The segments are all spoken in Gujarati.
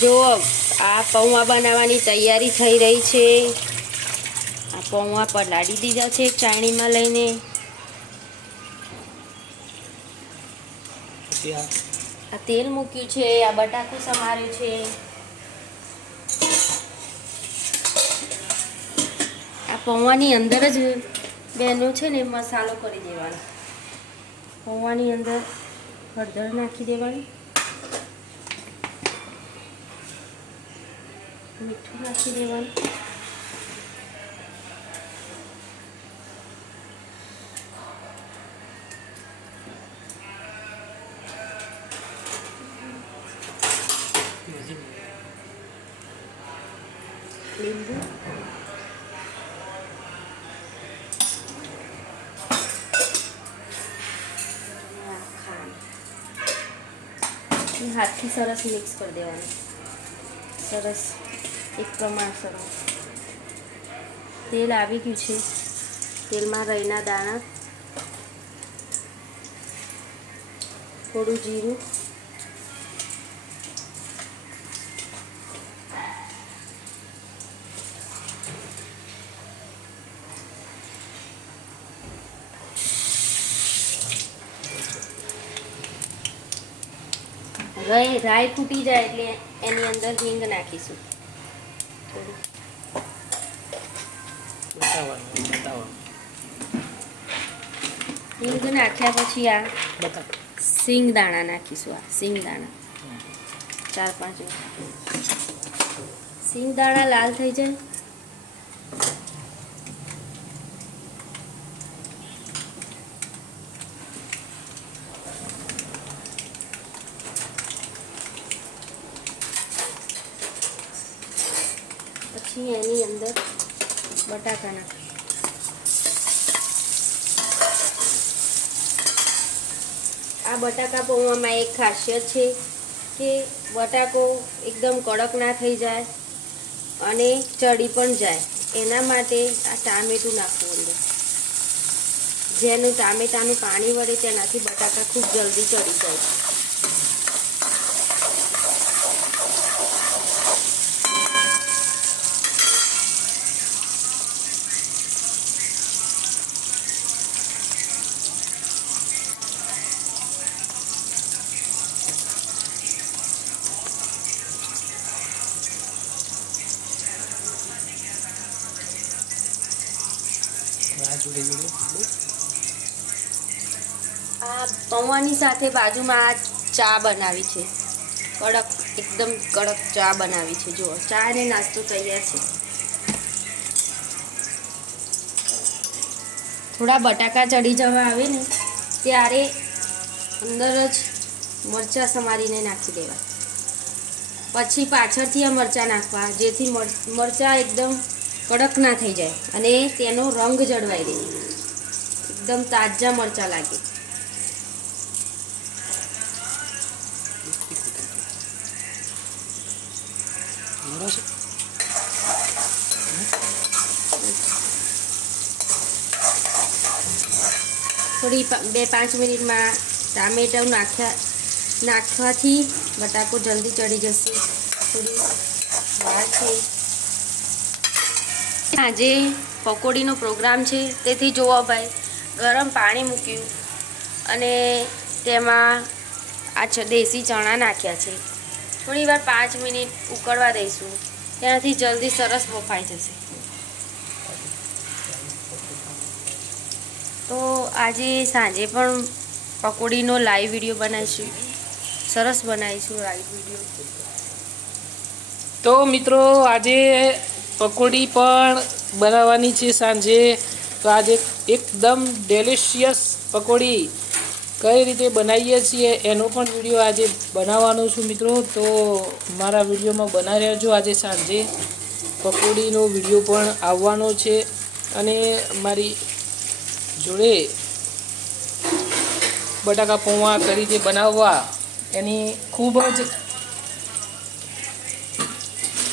જો આ પૌવા બનાવવાની તૈયારી થઈ રહી છે। આ પૌવા પલાળી દીધા છે ચાળણીમાં લઈને। આ તેલ મૂક્યું છે, આ બટાકું સમાર્યું છે। આ પૌવાની અંદર જ બેનો છે ને મસાલો કરી દેવાનો। પૌવાની અંદર હળદર નાખી દેવાની, મીઠું નાખી દેવાનું, લીંબુ, હાથથી સરસ મિક્સ કરી દેવાનું। સરસ એક પ્રમાણસર તેલ આવી ગયું છે। તેલમાં રાઈના દાણા, થોડું જીરું, રાઈ ફૂટી જાય એટલે એની અંદર હિંગ નાખીશું। હિંગ નાખ્યા પછી આ સિંગ દાણા નાખીશું। આ સિંગ દાણા 4-5 સિંગ દાણા લાલ થઈ જાય પછી એની અંદર બટાકા નાખીશું। આ બટાકા પૌવામાં એક ખાસિયત છે કે બટાકો એકદમ કડક ના થઈ જાય અને ચડી પણ જાય, એના માટે આ ટામેટું નાખવું અંદર। જેનું ટામેટાનું પાણી વળે તેનાથી બટાકા ખૂબ જલ્દી ચડી જાય। આ પૌવાની સાથે બાજુમાં આ ચા બનાવી છે, કડક એકદમ કડક ચા બનાવી છે। જુઓ, ચા અને નાસ્તો તૈયાર છે। થોડા બટાકા ચડી જવા આવે ને ત્યારે અંદર જ મરચાં સમારીને નાખી દેવા, પછી પાછળથી આ મરચાં નાખવા, જેથી મરચાં એકદમ કડક ના થઈ જાય અને તેનો રંગ જળવાઈ રહે, એકદમ તાજા મરચાં લાગે। થોડી 2-5 મિનિટમાં ટામેટાં નાખવાથી બટાકો જલ્દી ચડી જશે। થોડી વાર છે। આજે પકોડીનો પ્રોગ્રામ છે, તેથી જોવો ભાઈ ગરમ પાણી મૂક્યું અને તેમાં આ દેશી ચણા નાખ્યા છે। થોડી વાર 5 મિનિટ ઉકળવા દઈશું, તેનાથી જલ્દી સરસ બફાઈ જશે। તો આજે સાંજે પણ પકોડીનો લાઈવ વિડીયો બનાવીશું, સરસ બનાવીશું લાઈવ વિડીયો। તો મિત્રો આજે પકોડી પણ બનાવવાની છે સાંજે। તો આજે એકદમ ડેલિશિયસ પકોડી કઈ રીતે બનાવીએ છીએ એનો પણ વિડીયો આજે બનાવવાનો છું મિત્રો। તો મારા વિડીયોમાં બનાવી રહેજો। આજે સાંજે પકોડીનો વિડીયો પણ આવવાનો છે અને મારી જોડે બટાકા પૌવા કઈ રીતે બનાવવા એની ખૂબ જ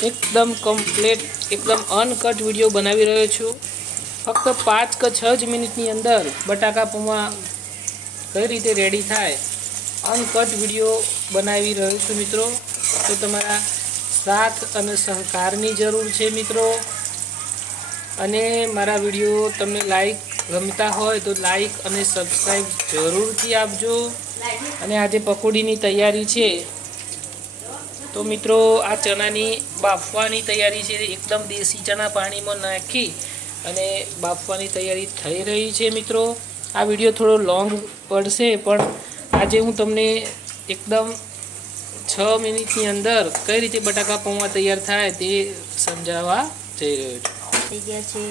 एकदम कम्प्लीट एकदम अनकट वीडियो बनावी रह्यो छुं। फक्त 5 કે 6 मिनिटनी अंदर बटाका पौवा कई रीते रेडी थाय अनकट वीडियो બનાવી રહ્યો છું મિત્રો. તો તમારા સાથ અને સહકારની જરૂર છે મિત્રો. અને મારા વિડીયો તમને લાઈક ગમતા હોય તો લાઈક અને સબસ્ક્રાઈબ જરૂરથી આપજો. અને આજે પકોડીની તૈયારી છે. તો મિત્રો આ ચણાની બાફવાની તૈયારી છે. એકદમ દેશી ચણા પાણીમાં નાખી અને બાફવાની તૈયારી થઈ રહી છે મિત્રો. આ વિડીયો થોડો લોંગ પડશે, પણ આજે હું તમને એકદમ 6 મિનિટની અંદર કઈ રીતે બટાકા પૌવા તૈયાર થાય તે સમજાવવા જઈ રહ્યો છું. થઈ ગયા છે,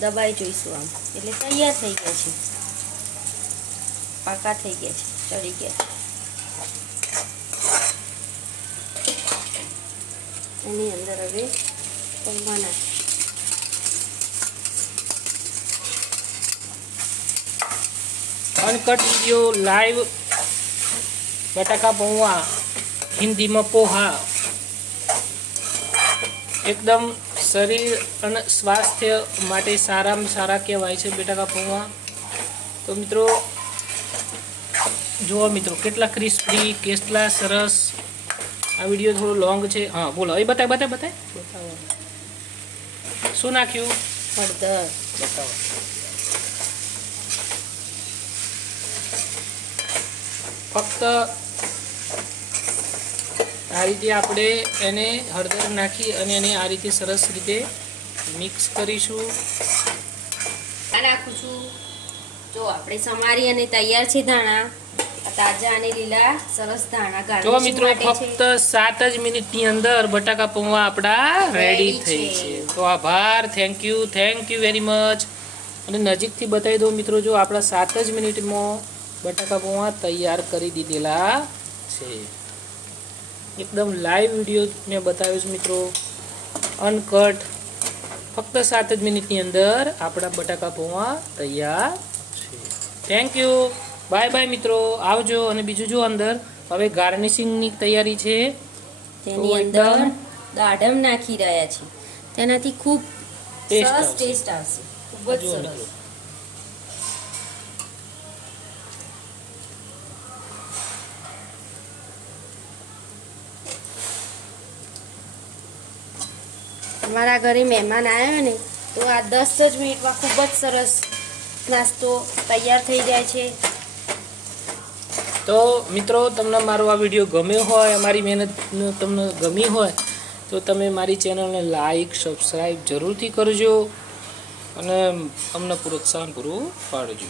દબાઈ જોઈશું આમ એટલે તૈયાર થઈ ગયા છે, પાકા થઈ ગયા છે, ચડી ગયા છે. એની અંદર હવે પૌવા નાખીએ. અનકટ વિડીયો લાઈવ બટાકા પૌવા, હિન્દીમાં પોહા, એકદમ શરીર અને સ્વાસ્થ્ય માટે સારામાં સારા કહેવાય છે બટાકા પૌવા. તો મિત્રો જુઓ મિત્રો કેટલા ક્રિસ્પી, કેટલા સરસ. આ વિડીયો થોડો લોંગ છે. હા બોલો, એ બતાવો. શું નાખ્યું? હળદર. બતાવો. ફક્ત આ રીતે આપણે એને હળદર નાખી અને એને આ રીતે સરસ રીતે મિક્સ કરીશું. નાખું છું. જો આપણે સમારી અને તૈયાર છે ધાણા, તાજા અને લીલા સરસ ધાણા ગાર્નિશિંગ જો મિત્રો માટે છે. ફક્ત 7 જ મિનિટની અંદર બટાકા પૌવા આપણા રેડી થઈ છે. તો આભાર, થેન્ક યુ વેરી મચ. અને નજીકથી બતાવી દો મિત્રો, જો આપણા 7 જ મિનિટમાં બટાકા પૌવા તૈયાર કરી દીધેલા છે. એકદમ લાઈવ વિડીયો મેં બતાવ્યો છે મિત્રો, અનકટ. ફક્ત 7 જ મિનિટની અંદર આપણા બટાકા પૌવા તૈયાર છે. થેન્ક યુ, બાય મિત્રો, આવજો. અને બીજું જો અંદર હવે ગાર્નિશિંગની તૈયારી છે. તેની અંદર દાડમ નાખી રહ્યા છે. તેનાથી ખૂબ સરસ આવશે. ટેસ્ટ આવશે, ખૂબ જ જુઓ સરસ. મિત્રો. અમારા ઘરે મહેમાન આવ્યા ને તો આ 10 જ મિનિટમાં ખૂબ જ સરસ નાસ્તો તૈયાર થઈ જાય છે. તો મિત્રો તમને મારો આ વિડીયો ગમ્યો હોય, અમારી મહેનત તમને ગમી હોય તો તમે મારી ચેનલને લાઈક સબસ્ક્રાઈબ જરૂરથી કરજો અને અમને પ્રોત્સાહન પૂરું પાડજો.